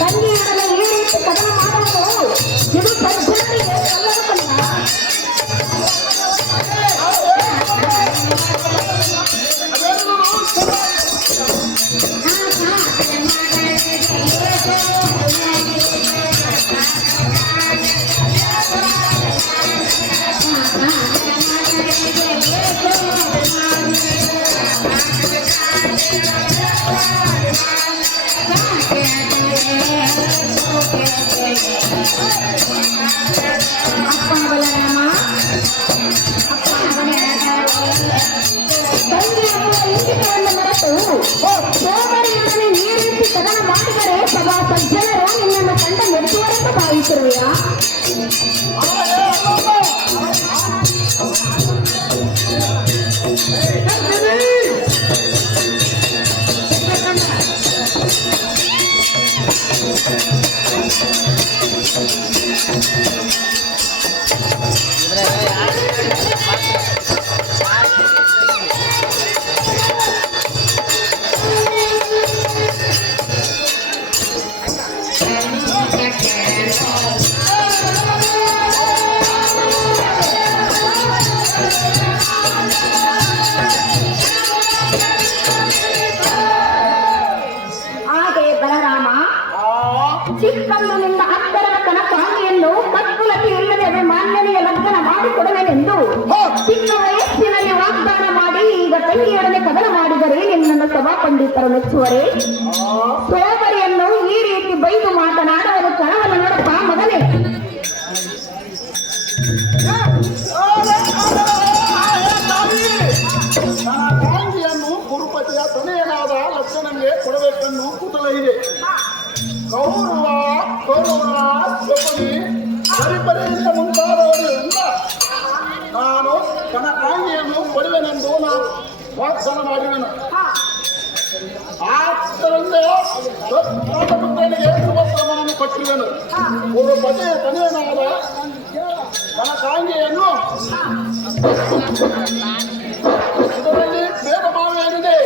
ತಂಗಿಯರನ್ನು ಈ ರೀತಿ ಕದನ ಮಾಡುವುದು ಇದು ಸಜ್ಜನಿಗೆ ಸಲ್ಲದ ಸೋದರಿಯೊಡನೆ ಈ ರೀತಿ ಕದನ ಮಾಡಿದರೆ ಸಭಾ ಸಜ್ಜನರು ನಿನ್ನನ್ನು ಕಂಡ ಮೆಚ್ಚುವರೆಂದು ಭಾವಿಸಿರುವೆಯಾ? ಚಿಕ್ಕಂದಿನಿಂದ ಅತ್ತರದ ಕನಕಾಂಗಿಯನ್ನು ಕಕ್ಕುಲತೆ ಇಲ್ಲದೆ ಮಾನ್ಯನಿಗೆ ಲಗ್ನ ಮಾಡಿಕೊಡುವೆನೆಂದು ಚಿಕ್ಕ ವಯಸ್ಸಿನಲ್ಲಿ ವಾಗ್ದಾನ ಮಾಡಿ ಈಗ ತಂಗಿಯೊಡನೆ ಕದನ ಮಾಡಿದರೆ ನಿನ್ನನ್ನು ಸಭಾ ಪಂಡಿತರು ಮೆಚ್ಚುವರೆ? ಸೋದರಿಯನ್ನು ಈ ರೀತಿ ಬೈದು ಮಾತನಾಡುವುದು ಕಣವನ್ನು ನೋಡಪ್ಪ ಮಗನೇ. ಕನಕಾಂಗಿಯನ್ನು ಗುರುಪತಿಯ ತನೆಯನಾದ ಲಕ್ಷಣಂಗೆ ಕೊಡಬೇಕೆನ್ನು ಕುತೂಹಲ ಇದೆ. ಕೌರವ ಶಕುನಿ ಪರಿಪರಿಯಿಂದ ಮುಂತಾದವರಿಂದ ನಾನು ಕನಕಾಂಗಿಯನ್ನು ಕೊಡುವೆನೆಂದು ನಾನು ವಾಗ್ದಾನ ಮಾಡಿದೆನು. ಆದ್ದರಿಂದಲೇ ಪುತ್ರನಿಗೆ ಸುಭದ್ರಮನನ್ನು ಕೊಟ್ಟಿರುವೆನು. ಗುರುಪತಿಯ ತನೆಯನಾದ ಕನಕಾಂಗಿಯನ್ನು ಇದರಲ್ಲಿ ಭೇದ ಭಾವವೇನಿದೆ?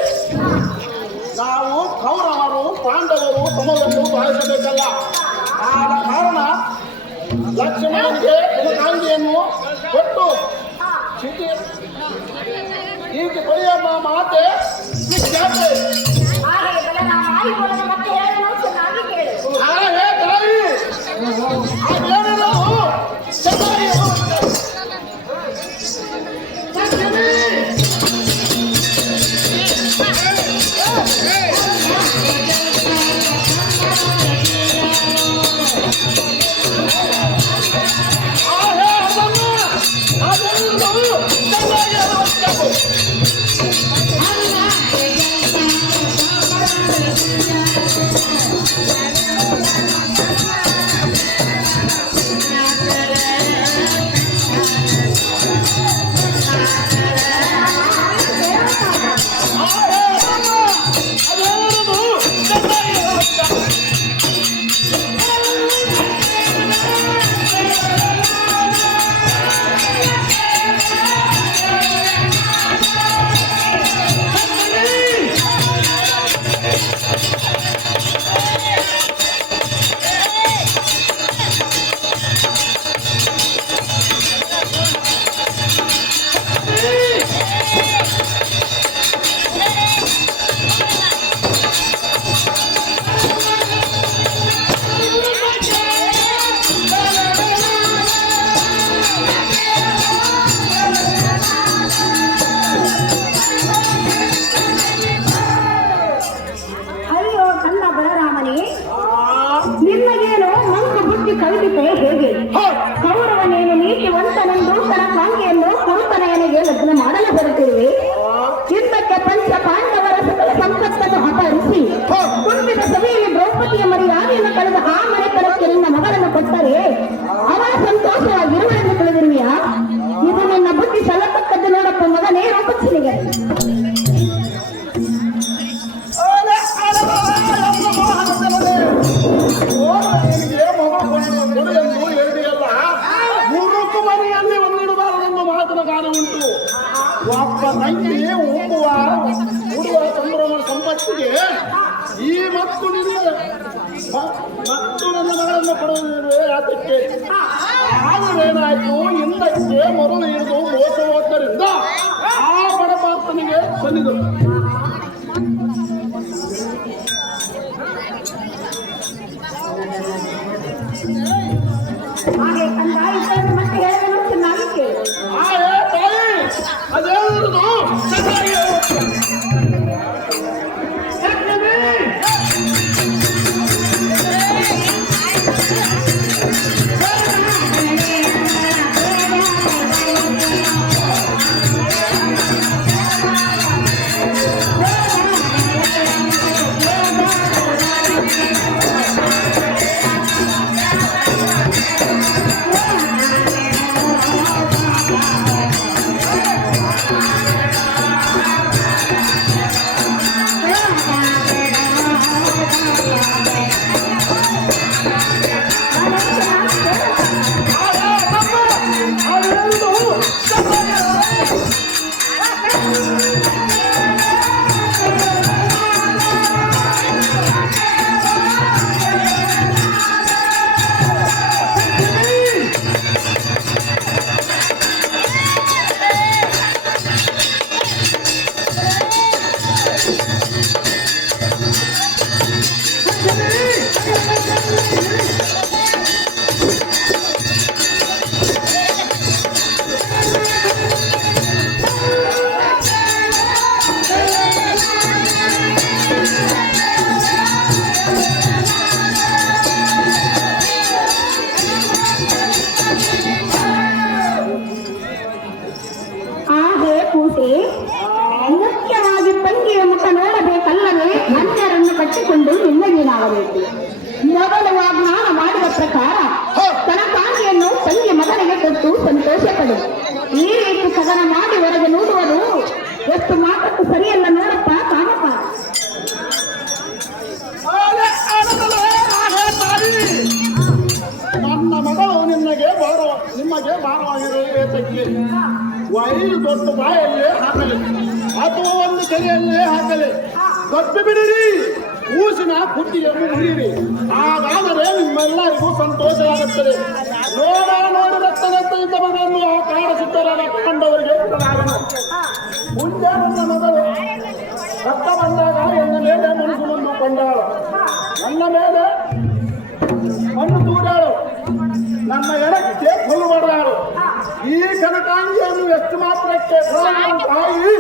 ನಾವು ಕೌರವರು ಪಾಂಡವರು ಸಮವೆಂದು ಭಾವಿಸಬೇಕಲ್ಲ. ಆದ ಕಾರಣ ಲಕ್ಷ್ಮಣನಿಗೆ ಕನಕಾಂಗಿಯನ್ನು ಕೊಟ್ಟು ಈಕೆ ಪಡೆಯಮ್ಮ ಮಾತೆ ವಿಖ್ಯಾತೆ. ಕವಿತೆ ಹೇಗೆ? ಕೌರವನೇನು ನೀತಿವಂತನೆಂದು ಕನಕಾಂಗಿಯನ್ನು ಕುರುತನಯನಿಗೆ ಲಗ್ನ ಮಾಡಲು ಬರುತ್ತಿರುವೆ. ಯುದ್ಧಕ್ಕೆ ಪಂಚ ಪಾಂಡವರ ಸಕಲ ಸಂಪತ್ತನ್ನು ಅಪಹರಿಸಿ ಕುಂಬಿದ ಸಭೆಯಲ್ಲಿ ದ್ರೌಪದಿಯ ಮರ್ಯಾದೆಯನ್ನು ಕಳೆದ ಆ ಮನೆತನಕ್ಕೆ ನಿನ್ನ ಮಗಳನ್ನು ಕೊಟ್ಟರೆ ಅವರ ಸಂತೋಷವಾಗಿರುವುದೆಂದು ತಿಳಿದಿರುವೆಯಾ? ಇದು ನಿನ್ನ ಬುದ್ಧಿ ಸಲ್ಲತಕ್ಕದ್ದು ನೋಡಪ್ಪ ಮಗನೇ ರೂಪಚ್ಚಿನಿಗೆ. ಮನೆಯಲ್ಲಿ ಒಂದಿಡಬಾರದೆಂದು ಮಾತಿನ ಗಾನ ಉಂಟು. ಒಬ್ಬ ತಂಗಿ ಉಂಬುವ ಉಡುವ ಚಂದ್ರನ ಹೊತ್ತಿಗೆ ಈ ಮತ್ತು ನನ್ನ ಮಗಳನ್ನು ಕೊಡುವುದಿರುವೆ ಅದಕ್ಕೆ ಆದರೇನಾಯ್ತು ಹಿಂದಕ್ಕೆ ಮರಳು ಇಳಿದು ಮೋಸ ಹೋದ್ದರಿಂದ ಆ ಬಡಪಾತನಿಗೆ ಬಂದಿದ್ದು. ಹಾಗೆ ಕಂದ ಇಬ್ಬರನ್ನು ಮತ್ತೆ ಹೇಳಿದನು ಚೆನ್ನಾಗಿ ಕೇಳು. ತಾಯಿ ಅದೇನು ಮುಖ್ಯವಾಗಿ ತಂಗಿಯ ಮುಖ ನೋಡಬೇಕಲ್ಲವೇ ಅನ್ಯರನ್ನು ಕಟ್ಟಿಕೊಂಡು ನಿಮ್ಮಗೇನಾಗಬೇಕು. ಮೊದಲು ವಾಗ್ದಾನ ಮಾಡಿದ ಪ್ರಕಾರ ತನ್ನ ತಾಯಿಯನ್ನು ತಂಗಿ ಮಗನಿಗೆ ಕೊಟ್ಟು ಸಂತೋಷ ಪಡು. ಈ ರೀತಿ ಸದನ ಮಾಡಿ ಹೊರಗೆ ನೋಡುವುದು ಎಷ್ಟು ಮಾತಕ್ಕೂ ಸರಿಯಲ್ಲ ನೋಡಪ್ಪ ಕಾಣಪ್ಪ. ನನ್ನ ಮಗಳು ನಿಮಗೆ ಭಾರವಾಗಿರಬೇಕಕ್ಕೆ 5 ದೊಡ್ಡ ಬಾಯಲ್ಲೇ ಹಾಕಲಿ ಅಥವಾ ಒಂದು ಕೆರೆಯಲ್ಲೇ ಹಾಕಲಿ, ಕಟ್ಟು ಬಿಡಿರಿ, ಕೂಸಿನ ಬುದ್ಧಿಯನ್ನು ಮುಗಿರಿ. ಹಾಗಾದರೆ ನಿಮ್ಮೆಲ್ಲರಿಗೂ ಸಂತೋಷವಾಗುತ್ತದೆ. ನೋಡಿ ರಕ್ತದಂತೆ ಇದ್ದ ಮಗನ್ನು ಆ ಕಾಡ ಸುತ್ತಲಾದ ಕಂಡವರಿಗೆ ಕೊಡಲಾಗನು. ಮುಂದೆ ನನ್ನ ಮಗಳು ರಕ್ತ ಬಂದಾಗ ಎನ್ನ ಮೇಲೆ ಮನಸ್ಸನ್ನು ಕೊಂಡಾಳು, ನನ್ನ ಮೇಲೆ ಮಣ್ಣು ತೂರಾಳು, ನನ್ನ ಎಡಕ್ಕೆ ಕೊಲ್ಲು ಬಡಾಳು. ಈ ಕನಕಾಂಗಿಯನ್ನು ಎಷ್ಟು ಮಾತ್ರಕ್ಕೆ ತಾಯಿ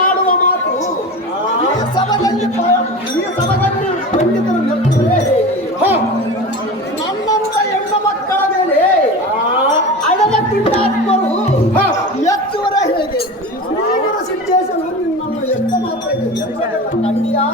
ಆಡುವ ಮಾತು ಈ ಸಭದಲ್ಲಿ ಪಂಡಿತರು ನೆತ್ತರೆ ನನ್ನಂತ ಹೆಣ್ಣು ಮಕ್ಕಳ ಮೇಲೆ ಅಡಗ ಪಿಂಡಾತ್ಮರು ಎತ್ತುವರ ಹೇಗೆ ಸಿದ್ದೇಶನು ನಿನ್ನನ್ನು ಎಷ್ಟು ಮಾತ್ರ ಕಂಡಿಯಾ